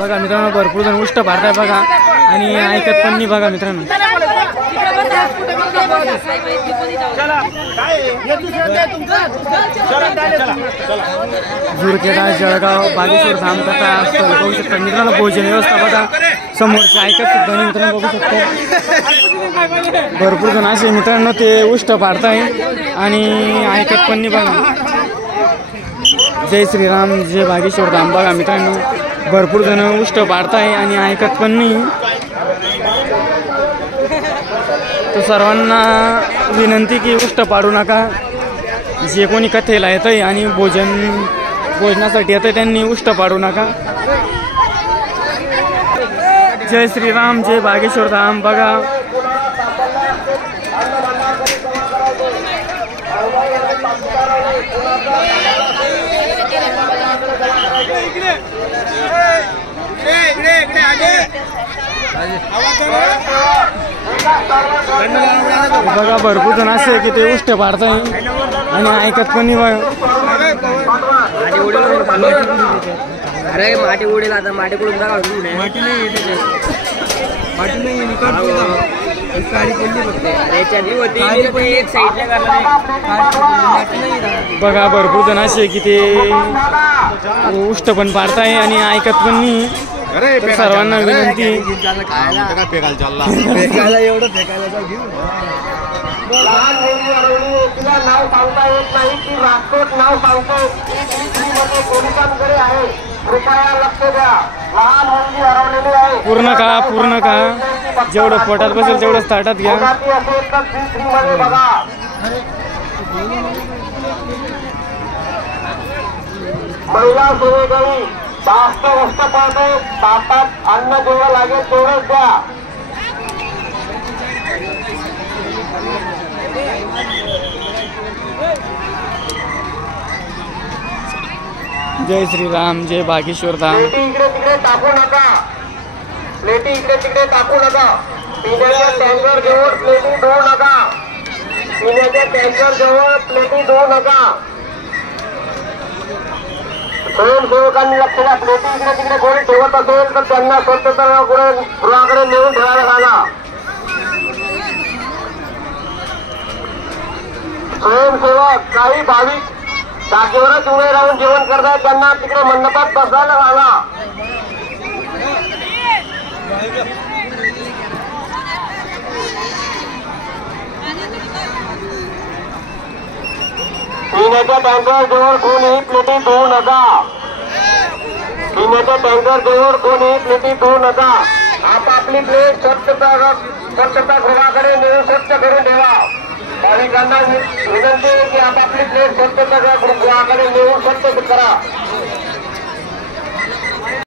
बघा मित्रांनो भरपूर जण उष्ट पाडताय बघा आणि ऐकत पण नाही बघा मित्रांनो। झुरखेडा जळगाव बागेश्वर धाम कथा बघू शकता मित्रांनो। भोजन व्यवस्था बघा समोरचे ऐकत सुद्धा नाही मित्रांनो बघू शकता। भरपूर जण असे मित्रांनो ते उष्ट पाडताय आणि ऐकत पण नाही बघा। जय श्रीराम जय बागेश्वर धाम बघा मित्रांनो भरपूर जण उष्ट पाडताय आणि ऐकत पण नाही। तर सर्वांना विनंती की उष्ट पाडू नका। जे कोणी कथेला येतंय आणि भोजनासाठी येतंय त्यांनी उष्ट पाडू नका। जय श्रीराम जय बागेश्वर धाम बघा बघा भरपूर जण असे की ते उष्ट पाडताय आणि ऐकत पण नाही बघा। अरे माटी उडेल आता माटी कुठून माटी नाही गाडी पडली फक्त एक साईडला बघा भरपूर जण असे की ते उष्ट पण पाडताय आणि ऐकत पण नाही। सर्वांना विनंती फेकायला एवढं फेकायला जाऊ घेऊ नाव सांगता येत नाही की राजकोट नाव सांगतो पोलिसांकडे आहे कृपया लक्ष द्या। लहान मुलगी हरवलेली आहे पूर्ण का जेवढं पोटात बसेल तेवढंच ताटात घ्या। बघा महिला सेवेकरी जास्त वस्त पडते ताटात अन्न जेवढं लागेल तेवढंच द्या। जय श्रीराम जय बागेश्वर धाम। प्लेटी इकडे तिकडे टाकू नका प्लेटी इकडे तिकडे टाकू नका। पिण्याच्या टँकर जवळ प्लेटी धुवू नका पिण्याच्या टँकर जवळ प्लेटी धुवू नका। स्वयंसेवकांनी लक्ष द्या। प्लेटी इकडे तिकडे कोणी ठेवत असेल तर त्यांना स्वच्छता गृहाकडे नेऊन ठेवायला सांगा। स्वयंसेवक काही भाविक जागेवरच उभे राहून जेवण करतात त्यांना तिकडे मंडपात बसायला सांगा। पिण्याच्या टँकर जवळ कोणी प्लेटी धुवू नका पिण्याच्या टँकर जवळ कोणी प्लेटी धुवू नका। आपापली प्लेट स्वच्छता गृहाकडे नेऊन स्वच्छ करून ठेवा। भाविकांना विनंती आहे की आपापली प्लेट स्वच्छता गृहाकडे नेऊन स्वच्छ करा।